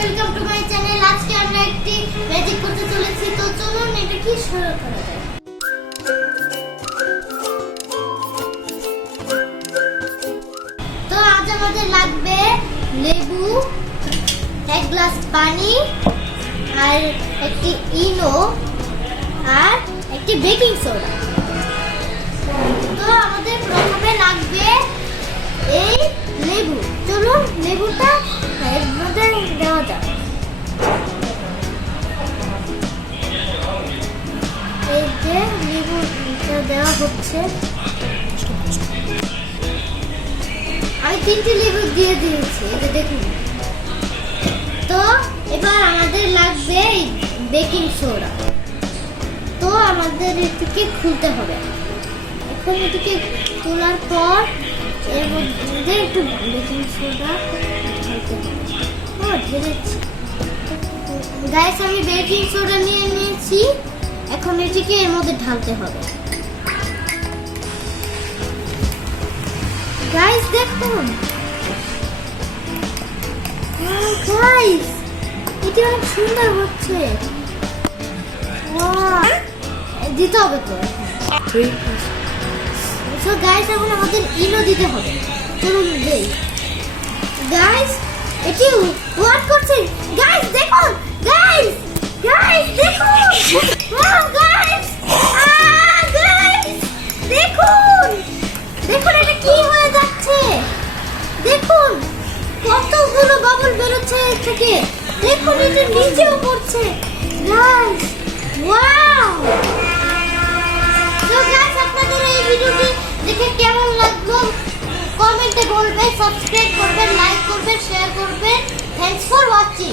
Welcome to my channel. আজকে আমরা একটি ম্যাজিক করতে চলেছি, তো চলুন এটা কি শুরু করা যায়। তো আজ আমাদের লাগবে লেবু, এক গ্লাস পানি, আর একটি ইনো, আর একটি বেকিং সোডা। তো আমাদের প্রথমে লাগবে এই লেবু। চলুন লেবুটা এর মধ্যে দেওয়া যাক। এই যে লেবুটা দেওয়া হচ্ছে, আমি 3টি লেবু দিয়ে দিয়েছি, এই যে দেখুন। তো এবার আমাদের লাগবে বেকিং সোডা। তো আমাদের এটিকে খুলতে হবে। এখন এটিকে খোলার পর এর মধ্যে একটু বেকিং সোডা ঢালতে হবে। ও ঢেলেছি গাইস, আমি বেকিং সোডা নিয়ে নিয়েছি। এখন এটিকে এর মধ্যে ঢালতে হবে। গাইস দেখুন, গাইস এটি অনেক সুন্দর হচ্ছে। দিতে হবে তো। সো গাইস এখন আমাদের ইনো দিতে হবে। চলুন দেই। গাইস এটি ওয়ার্ক করছে। গাইস দেখুন, গাইস গাইস দেখুন, ওয়াও গাইস, গাইস দেখুন, দেখুন এটা কি হয়ে যাচ্ছে। দেখুন কতগুলো বাবল বেরোচ্ছে এর থেকে। দেখুন এটা নিচেও পড়ছে। Guys wow. তো গাইস আপনাদের এই ভিডিওটি দেখে কেমন লাগলো কমেন্টে বলবেন, সাবস্ক্রাইব করবেন, লাইক করবেন, শেয়ার করবেন। Thanks for watching.